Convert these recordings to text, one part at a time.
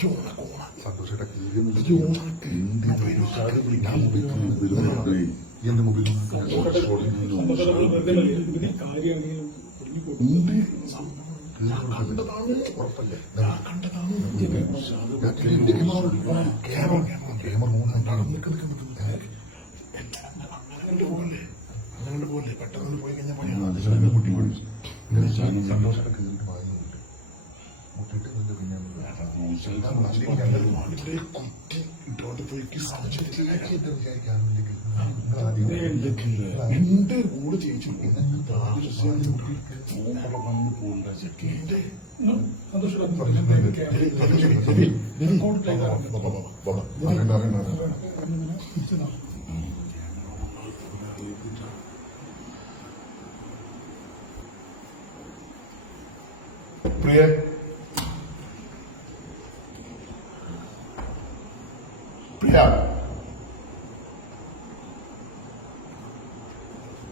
സന്തോഷേട്ടാ എന്റെ മൊബൈൽ അങ്ങനെ പോലെ പെട്ടെന്ന് പോയി കഴിഞ്ഞാൽ സന്തോഷമൊക്കെ മുട്ടിട്ട് പിന്നെ കുറ്റി ഇട്ടോണ്ട് പോയി എന്റെ കൂടെ ചേച്ചി പ്രിയ പ്രിയ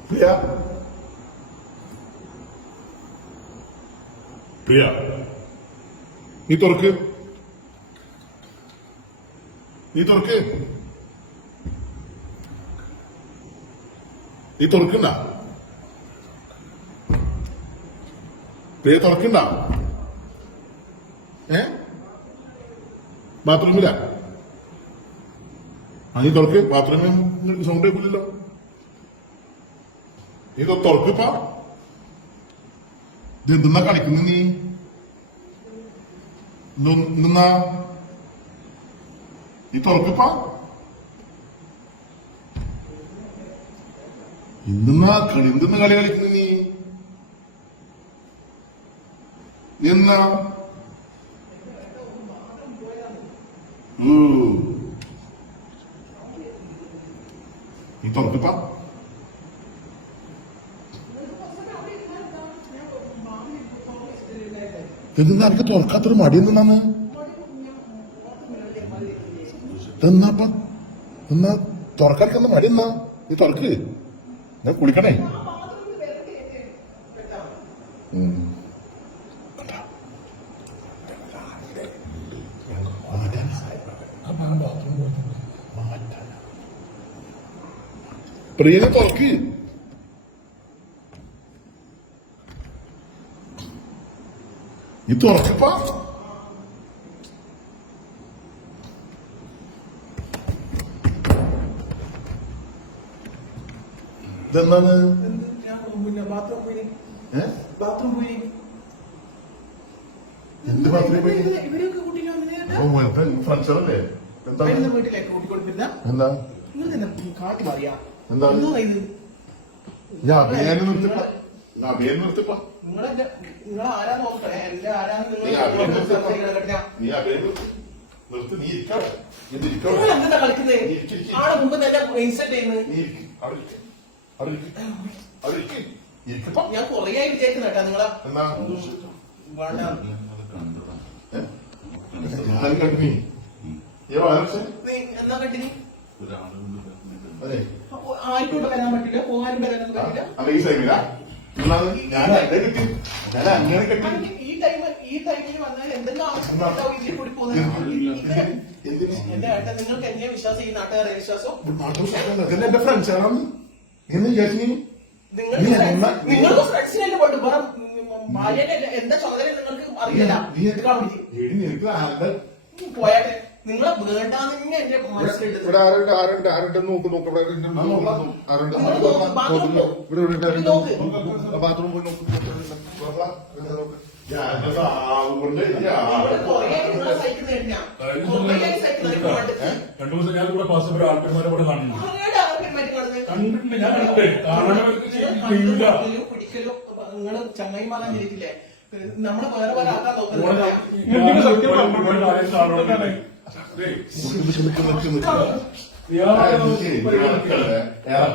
പ്രിയ പ്രിയ നീ തുറക്ക് നീ തുറക്കണ്ട പ്രിയ തുറക്കണ്ട ബാത്റൂമില നീ തുറക്ക് ബാത്റൂമിൽ സൗണ്ട് കേൾക്കില്ലല്ലോ നീ തുറക്കിപ്പ ഇത് എന്തെന്നാ കളിക്കുന്നു നീ എന്തെന്നാ നീ തുറക്കിപ്പ എന്തെന്നാ കളി കളിക്കുന്നു നീ എന്നാ നീ തുറക്കിപ്പ എന്തെന്നാ എനിക്ക് തുറക്കാത്തൊരു മടി എന്തെന്നാന്ന് എന്നാപ്പ എന്നാ തുറക്കാതിരിക്കുന്ന മടി എന്നാ നീ തുറക്ക് ഞാൻ കുളിക്കണേ പ്രിയനെ തുറക്ക് നീ തുറക്കപ്പ ഇതെന്താണ് ബാത്റൂം പോയി എന്ത് ബാത്റൂം പോയി ഫ്രണ്ട്സല്ലേ വീട്ടിലേക്ക് കൂട്ടിക്കൊടുപ്പില്ല എന്താ കാട്ടി മാറിയാ എന്താ ഞാൻ അഭിനയം നിർത്തിപ്പ നിങ്ങൾ ആരാ നോക്കട്ടെ എന്റെ ആരാന്ന് നീ അഭിനയം നിർത്തി നീ എന്താ കളിക്കുന്നേ ആളെ മുമ്പ് തന്നെ ഇൻസൾട്ട് ചെയ്യുന്നത് ഞാൻ കൊറേ ആയി വിചാരിക്കുന്ന കേട്ടാ നിങ്ങളെ എന്നാ കണ്ടിനി ആർക്കോട്ട് വരാൻ പറ്റില്ല പോകാനും വരാനൊന്നും പറ്റില്ല ഈ ടൈമിൽ വന്നാൽ എന്തെങ്കിലും ആവശ്യം ഇതിൽ കൂടി പോകുന്നത് എന്റെ ഏട്ടൻ നിങ്ങൾക്ക് എന്നെ വിശ്വാസം ഈ നാട്ടുകാരെ വിശ്വാസം എന്റെ ഫ്രണ്ട്സാണ് നിങ്ങൾക്ക് ഫ്രണ്ട്സിനെ പോയിട്ട് ഭാര്യയുടെ എന്താ ചുമതല നിങ്ങൾക്ക് അറിയില്ല പോയാട്ടെ നിങ്ങളെ വേണ്ടാന്ന് എന്റെ മനസ്സിലുണ്ട് ബാത്റൂം പോയി രണ്ടു ദിവസം ഞാൻ കൂടെ പാസ് ആൾക്കാരെ കൂടെ കാണുന്നു കണ്ടിട്ടുണ്ട് ഞാൻ കാണാൻ നിങ്ങള് ചങ്ങായിമാരാൻ ഇരിക്കില്ലേ നമ്മള് വേറെ പോലെ ആക്കാൻ നോക്കുന്നത്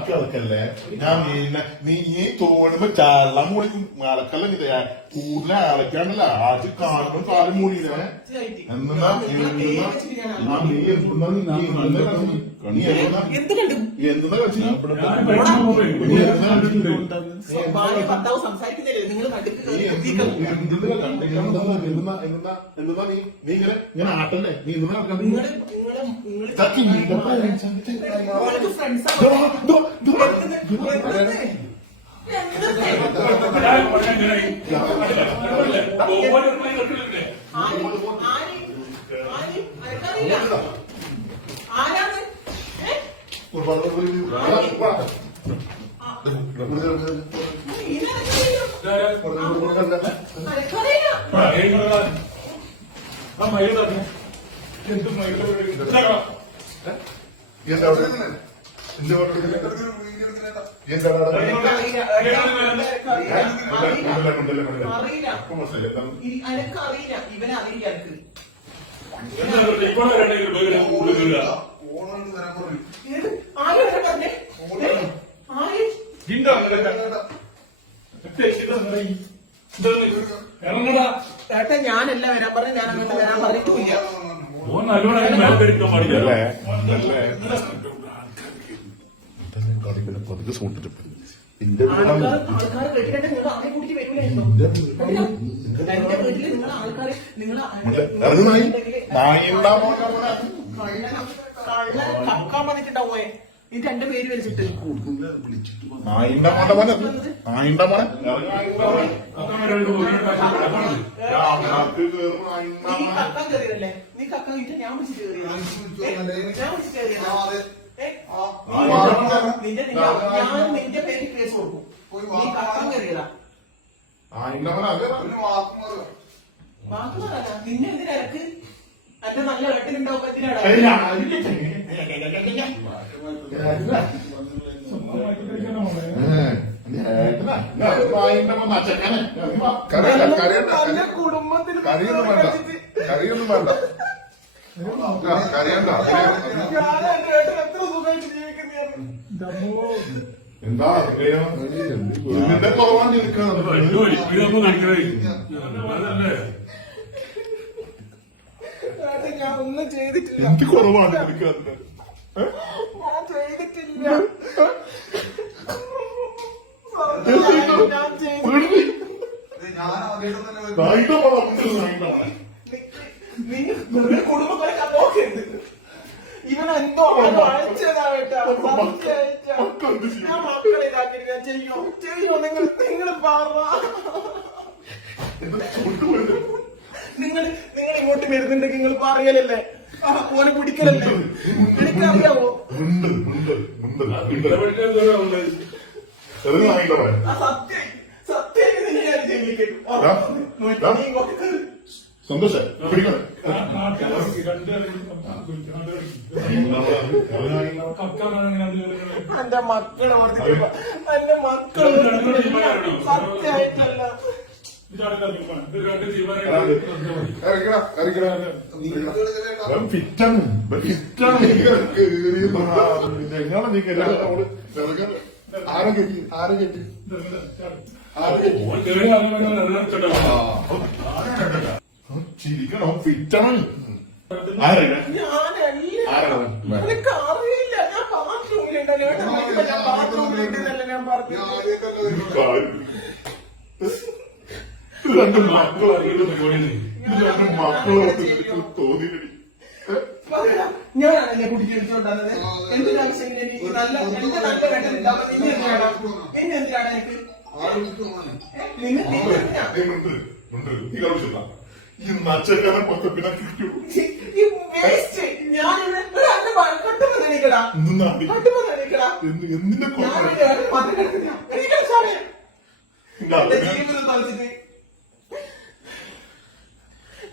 ഇറക്കല്ലേ ഞാൻ നീ തോന്നുമ്പോ ചാള മൂടി അലക്കല്ല ഇത് കൂടുതൽ അലക്കാണ്ടല്ല ആദ്യം കാണുമ്പോ കാലം മൂടിയില്ലേ എന്നാ എന്തെന്നാ കളിച്ചില്ല ഭാര്യ ഭർത്താവ് സംസാരിക്കുന്നില്ലേ നിങ്ങൾ എന്തെന്നാ നീ ഇങ്ങനെ ആട്ടല്ലേ നീ എന്തെന്നാ അനക്കറിയില്ല ഇവനെ അറിയില്ല എനിക്ക് ആരും പറഞ്ഞേ ആര് ഏട്ടാ ഞാനല്ല വരാൻ പറഞ്ഞ ഞാൻ അങ്ങോട്ട് വരാൻ പറഞ്ഞിട്ടില്ല പതുക്കെ സൂട്ടിട്ട് ആൾക്കാർ കേട്ടിട്ട് നിങ്ങൾ ആരെ കൂട്ടിട്ട് വരൂലായിരുന്നു എന്റെ വീട്ടില് നിങ്ങൾ ആൾക്കാര് നിങ്ങൾ കക്കാൻ വന്നിട്ടുണ്ടാവേ ഇത് എന്റെ പേര് വലിച്ചിട്ട് നായിന്റെ മോനെ നായിന്റെ മോനെ നീ കക്കാൻ കയറിയതല്ലേ നീ കക്കാൻ കഴിഞ്ഞാൽ ഞാൻ വിളിച്ചിട്ട് കയറിയതാ ഞാൻ വിളിച്ചിട്ട് കയറിയതാ ഞാൻ നിന്റെ പേര് കേസ് കൊടുക്കും നീ കക്കാൻ കയറിയതാ വാക്കുമാറാ നിന്നെ എന്തിനക്ക് എന്റെ നല്ല വെട്ടിലുണ്ടാവുമ്പോ എന്തിനാണ് കുടുംബത്തിൽ കറിയൊന്നും വേണ്ട കറിയൊന്നും വേണ്ട കറിയണ്ട എത്ര സുഖമായിട്ട് ജീവിക്കുന്ന എന്താ ഇതിന്റെ കുറവാണ് ഞാൻ ഒന്നും ചെയ്തിട്ടില്ല എന്ത് കുറവാണ് നിൽക്കുന്നത് ഞാൻ ചെയ്തിട്ടില്ല ഞാൻ നിങ്ങൾ കുടുംബങ്ങളൊക്കെ നോക്കരുത് ഇവനെന്തോ അയച്ചതായിട്ടാ ഞാൻ മക്കളെ ഇതാക്കില്ല ചെയ്യോ ചെയ്യോ നിങ്ങൾ നിങ്ങൾ ഇങ്ങോട്ട് വരുന്നുണ്ടെങ്കിൽ നിങ്ങൾ പറയലല്ലേ ഓനെ പിടിക്കലല്ലേ എനിക്കറിയാവോ സത്യം സത്യം ഞാൻ ജയിലിൽ സന്തോഷം പിടിക്കണം എന്റെ മക്കളെ എന്റെ മക്കളെ സത്യമായിട്ടല്ല ഫിറ്റാണ് ഫിറ്റാണ് ആരെ കെട്ടി ആരെ കെട്ടി ചിരിക്കണം ഫിറ്റാണ് എനിക്ക് അറിയില്ല ഞാൻ ബാത്റൂമിലുണ്ടല്ലോ ഞാൻ ബാത്റൂമിലുണ്ടെന്നല്ല ഞാൻ പറഞ്ഞു രണ്ട് മക്കളോട് തോന്നിയില്ല ഞാനാണ് എന്നെ കുട്ടി ജനിച്ചോണ്ടാകുന്നത് എന്തിനാവശ്യം നല്ല എന്റെ നല്ല വേണ്ടതുണ്ടാവുന്നത് ഇനി എന്തിനാണ് എന്നെ എന്തിനാണ് എനിക്ക് ഈ നച്ചക്കാരൻ പക്കപ്പിനെ കിട്ടൂ എന്തിന്റെ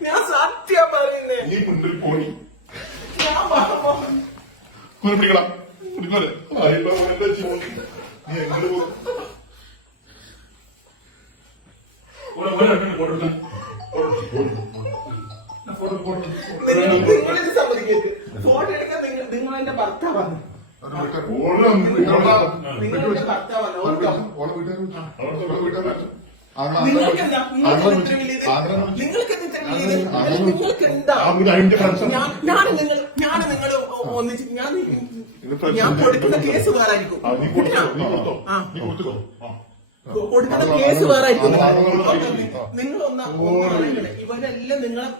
ഞാൻ സത്യം പറയുന്നേ നീ മുണ്ടിൽ പോയി ഞാൻ പിടിക്കണം പിടിക്കോലെ നീ എങ്ങനെ നിങ്ങളിത് സമ്മതിക്കരുത് ഫോട്ടോ എടുക്കാൻ നിങ്ങൾ എന്റെ ഭർത്താവാണ്. ഒരു വീട്ടുകാർ നിങ്ങൾ എന്റെ ഭർത്താവാണ്. ഓർക്കാം. ഓളെ വീട്ടുകാർ നിങ്ങൾക്ക് എന്താ? നിങ്ങൾക്ക് എന്താ? ഞാൻ നിങ്ങൾ ഒന്നിച്ച് ഞാൻ കൊടുക്കുന്ന കേസ് വേറെ ആയിരിക്കും. കൊടുക്കുന്ന കേസ് വേറെ ആയിരിക്കും. നിങ്ങൾ ഇവരെല്ലാം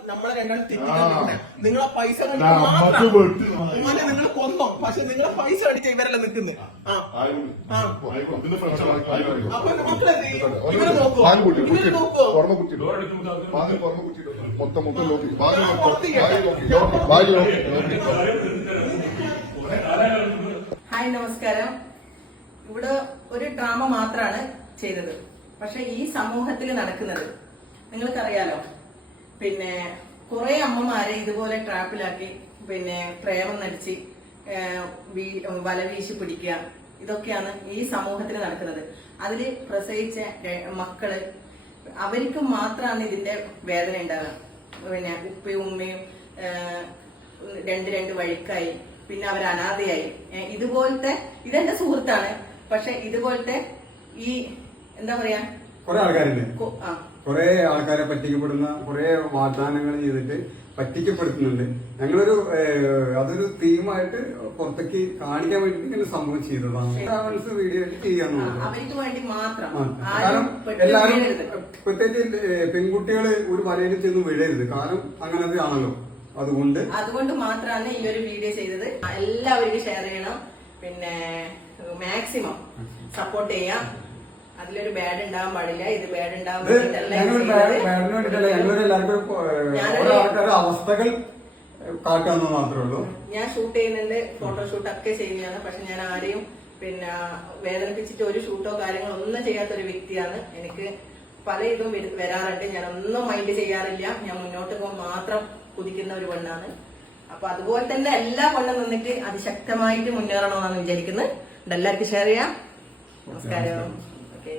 നമ്മളെ രണ്ടാളും തെറ്റിക്കാൻ നിങ്ങളെ പൈസ മാത്രം നിങ്ങൾ കൊന്നോ, പക്ഷെ നിങ്ങളെ പൈസ അടിച്ച ഇവരെല്ലാം നിൽക്കുന്നത്. അപ്പൊ മക്കളെ ഇവരെ നോക്കോ, ഇവരെ നോക്കോ. മൊത്തം ഹായ്, നമസ്കാരം. ഇവിടെ ഒരു ഡ്രാമ മാത്രമാണ് ചെയ്തത്. പക്ഷെ ഈ സമൂഹത്തിൽ നടക്കുന്നത് നിങ്ങൾക്കറിയാലോ. പിന്നെ കുറെ അമ്മമാരെ ഇതുപോലെ ട്രാപ്പിലാക്കി പിന്നെ പ്രേമം നടിച്ച് വല വീശി പിടിക്കുക, ഇതൊക്കെയാണ് ഈ സമൂഹത്തിൽ നടക്കുന്നത്. അതില് പ്രസവിച്ച മക്കള് അവർക്ക് മാത്രമാണ് ഇതിന്റെ വേദന ഉണ്ടാകുക. പിന്നെ ഉപ്പയും ഉമ്മയും രണ്ട് വഴിക്കായി, പിന്നെ അവർ അനാഥയായി. ഇതുപോലത്തെ ഇതെന്റെ സുഹൃത്താണ്. പക്ഷെ ഇതുപോലത്തെ ഈ എന്താ പറയാ കുറെ ആൾക്കാരുണ്ട്. കുറെ ആൾക്കാരെ പറ്റിക്കപ്പെടുന്ന, കുറെ വാഗ്ദാനങ്ങൾ ചെയ്തിട്ട് പറ്റിക്കപ്പെടുത്തുന്നുണ്ട്. ഞങ്ങളൊരു അതൊരു തീമായിട്ട് പുറത്തേക്ക് കാണിക്കാൻ വേണ്ടി ഇങ്ങനെ സംഭവം ചെയ്തതാണ്. വീഡിയോ ചെയ്യാന്നുള്ളത് അവർക്ക് വേണ്ടി മാത്രം. കാരണം എല്ലാവരും പ്രത്യേകിച്ച് പെൺകുട്ടികള് ഒരു വലയിൽ ചെന്ന് വീഴരുത്. കാരണം അങ്ങനത്തെ ആണല്ലോ. അതുകൊണ്ട് മാത്രമാണ് ഈ ഒരു വീഡിയോ ചെയ്തത്. എല്ലാവർക്കും ഷെയർ ചെയ്യണം. പിന്നെ മാക്സിമം സപ്പോർട്ട് ചെയ്യാം. അതിലൊരു ബാഡ് ഉണ്ടാവാൻ പാടില്ല. ഇത് ബാഡ് ഉണ്ടാവാൻ അവസ്ഥകൾ കാട്ടാന്ന് മാത്രമേ ഉള്ളൂ. ഞാൻ ഷൂട്ട് ചെയ്യുന്നുണ്ട്, ഫോട്ടോഷൂട്ട് ഒക്കെ ചെയ്യുന്നതാണ്. പക്ഷെ ഞാൻ ആരെയും പിന്നെ വേദനിപ്പിച്ചിട്ട് ഒരു ഷൂട്ടോ കാര്യങ്ങളോ ഒന്നും ചെയ്യാത്ത ഒരു വ്യക്തിയാണ്. എനിക്ക് പല ഇതും വരാറുണ്ട്. ഞാൻ ഒന്നും മൈൻഡ് ചെയ്യാറില്ല. ഞാൻ മുന്നോട്ട് പോകാൻ മാത്രം കുതിക്കുന്ന ഒരു പെണ്ണാണ്. അപ്പൊ അതുപോലെ തന്നെ എല്ലാ പെണ്ണും നിന്നിട്ട് അതിശക്തമായിട്ട് മുന്നേറണമെന്നാണ് വിചാരിക്കുന്നത്. എല്ലാവർക്കും ഷെയർ ചെയ്യാം. നമസ്കാരം. ഓക്കെ.